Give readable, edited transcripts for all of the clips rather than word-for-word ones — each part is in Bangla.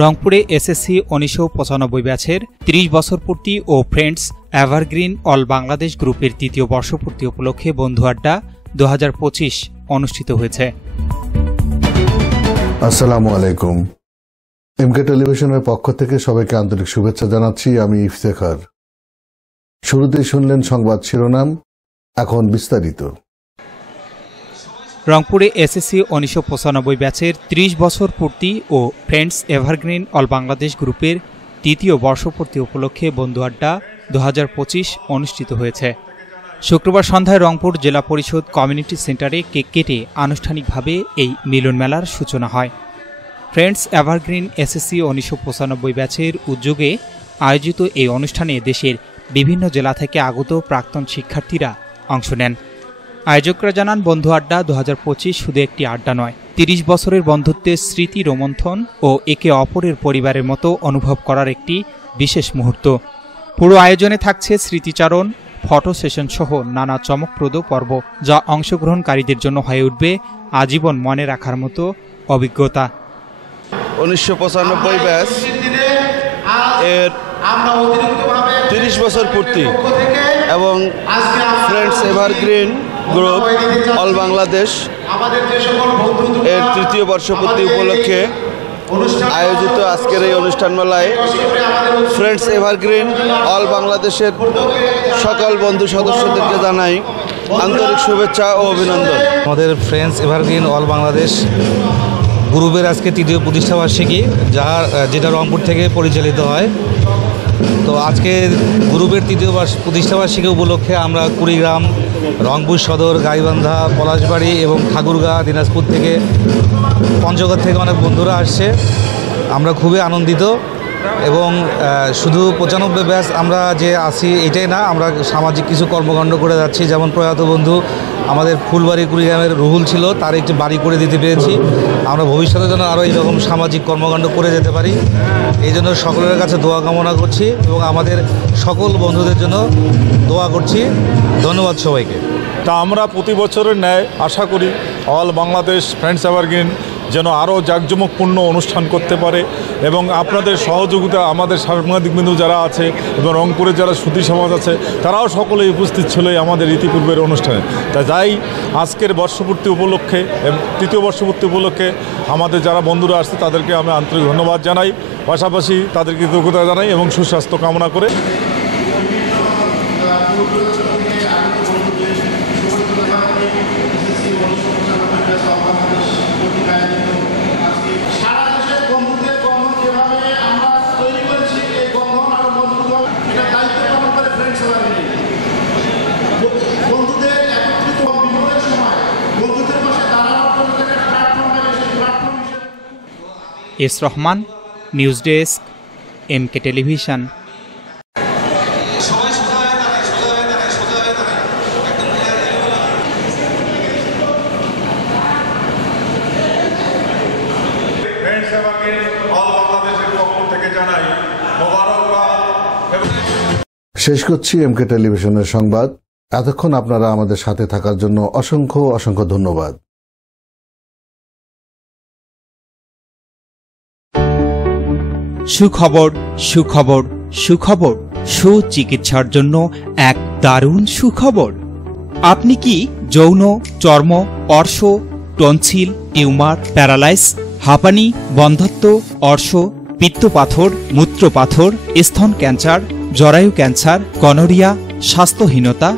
রংপুরে এসএসসি ১৯৯৫ ব্যাচের ৩০ বছর পূর্তি ও ফ্রেন্ডস এভারগ্রিন অল বাংলাদেশ গ্রুপের তৃতীয় বর্ষপূর্তি উপলক্ষে বন্ধু আড্ডা ২০২৫ অনুষ্ঠিত হয়েছে। আসসালামু আলাইকুম। এমকে টেলিভিশনের পক্ষ থেকে সবাইকে আন্তরিক শুভেচ্ছা জানাচ্ছি। আমি ইফতেখার। শুরুতেই শুনলেন সংবাদ শিরোনাম, এখন বিস্তারিত। রংপুরে এসএসসি ১৯৯৫ ব্যাচের ৩০ বছর পূর্তি ও ফ্রেন্ডস এভারগ্রিন অল বাংলাদেশ গ্রুপের তৃতীয় বর্ষপূর্তি উপলক্ষে বন্ধু আড্ডা ২০২৫ অনুষ্ঠিত হয়েছে। শুক্রবার সন্ধ্যায় রংপুর জেলা পরিষদ কমিউনিটি সেন্টারে কেক কেটে আনুষ্ঠানিকভাবে এই মিলন মেলার সূচনা হয়। ফ্রেন্ডস এভারগ্রিন এসএসসি ১৯৯৫ ব্যাচের উদ্যোগে আয়োজিত এই অনুষ্ঠানে দেশের বিভিন্ন জেলা থেকে আগত প্রাক্তন শিক্ষার্থীরা অংশ নেন। আয়োজকরা জানান, বন্ধু আড্ডা ২০২৫ শুধু একটি আড্ডা নয়, ৩০ বছরের বন্ধুত্বের স্মৃতি রোমন্থন ও একে অপরের পরিবারের মতো অনুভব করার একটি বিশেষ মুহূর্ত। পুরো আয়োজনে থাকছে স্মৃতিচারণ, ফটো সেশন সহ নানা চমকপ্রদ পর্ব, যা অংশগ্রহণকারীদের জন্য হয়ে উঠবে আজীবন মনে রাখার মতো অভিজ্ঞতা। ১৯৯৫ ব্যাচ এর ৩০ বছর পূর্তি এবং friends evergreen group all Bangladesh এর তৃতীয় বর্ষপূর্তি উপলক্ষে আয়োজিত আজকের এই অনুষ্ঠান মেলায় ফ্রেন্ডস এভারগ্রিন অল বাংলাদেশের সকল বন্ধু সদস্যদেরকে জানাই আন্তরিক শুভেচ্ছা ও অভিনন্দন। আমাদের ফ্রেন্ডস এভারগ্রিন অল বাংলাদেশ গ্রুপের আজকে তৃতীয় প্রতিষ্ঠাবার্ষিকী, যেটা রংপুর থেকে পরিচালিত হয়। তো আজকে গ্রুপের তৃতীয় প্রতিষ্ঠাবার্ষিকী উপলক্ষে আমরা কুড়িগ্রাম, রংপুর সদর, গাইবান্ধা, পলাশবাড়ি এবং ঠাকুরগাঁ, দিনাজপুর থেকে, পঞ্চগড় থেকে অনেক বন্ধুরা আসছে। আমরা খুবই আনন্দিত এবং শুধু ৯৫ ব্যাচ আমরা যে আসি এটাই না, আমরা সামাজিক কিছু কর্মকাণ্ড করে যাচ্ছি। যেমন প্রয়াত বন্ধু আমাদের ফুলবাড়ি কুড়িগ্রামের রুহুল ছিল, তার একটি বাড়ি করে দিতে পেরেছি। আমরা ভবিষ্যতে যেন আরও এইরকম সামাজিক কর্মকাণ্ড করে যেতে পারি, এই জন্য সকলের কাছে দোয়া কামনা করছি এবং আমাদের সকল বন্ধুদের জন্য দোয়া করছি। ধন্যবাদ সবাইকে। তা আমরা প্রতি বছরের ন্যায় আশা করি অল বাংলাদেশ ফ্রেন্ডস এভারগ্রিন যেন আরও জাঁকজমকপূর্ণ অনুষ্ঠান করতে পারে এবং আপনাদের সহযোগিতা, আমাদের সাংবাদিকবৃন্দ যারা আছে এবং রংপুরের যারা সুধী সমাজ আছে, তারাও সকলেই উপস্থিত ছিল আমাদের ইতিপূর্বের অনুষ্ঠানে। তা যাই আজকের বর্ষপূর্তি উপলক্ষে, তৃতীয় বর্ষপূর্তি উপলক্ষে আমাদের যারা বন্ধুরা আসছে তাদেরকে আমি আন্তরিক ধন্যবাদ জানাই, পাশাপাশি তাদেরকে কৃতজ্ঞতা জানাই এবং সুস্বাস্থ্য কামনা করে S Rahman, news desk, MK television. শেষ করছি এমকে টেলিভিশনের সংবাদ। এতক্ষণ আপনারা আমাদের সাথে থাকার জন্য অসংখ্য অসংখ্য ধন্যবাদ। সুখবর, সুখবর, সুখবর। সুচিকিৎসার জন্য এক দারুণ সুখবর। আপনি কি যৌন, চর্ম, অর্শ, টনসিল, টিউমার, প্যারালাইস, হাঁপানি, বন্ধ্যাত্ব, অর্শ, পিত্তপাথর, মূত্রপাথর, স্তন ক্যান্সার, জরায়ু ক্যান্সার, গনোরিয়া, স্বাস্থ্যহীনতা,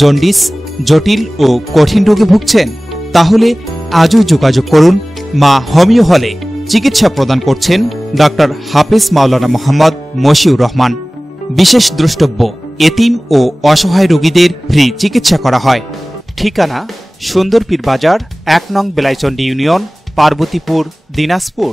জন্ডিস, জটিল ও কঠিন রোগে ভুগছেন? তাহলে আজই যোগাযোগ করুন মা হোমিও হলে। চিকিৎসা প্রদান করছেন ডক্টর হাফেজ মাওলানা মোহাম্মদ মশিউর রহমান। বিশেষ দ্রষ্টব্য, এতিম ও অসহায় রোগীদের ফ্রি চিকিৎসা করা হয়। ঠিকানা সুন্দরপীর বাজার, ১ নং বেলাইচন্ডী ইউনিয়ন, পার্বতীপুর, দিনাজপুর।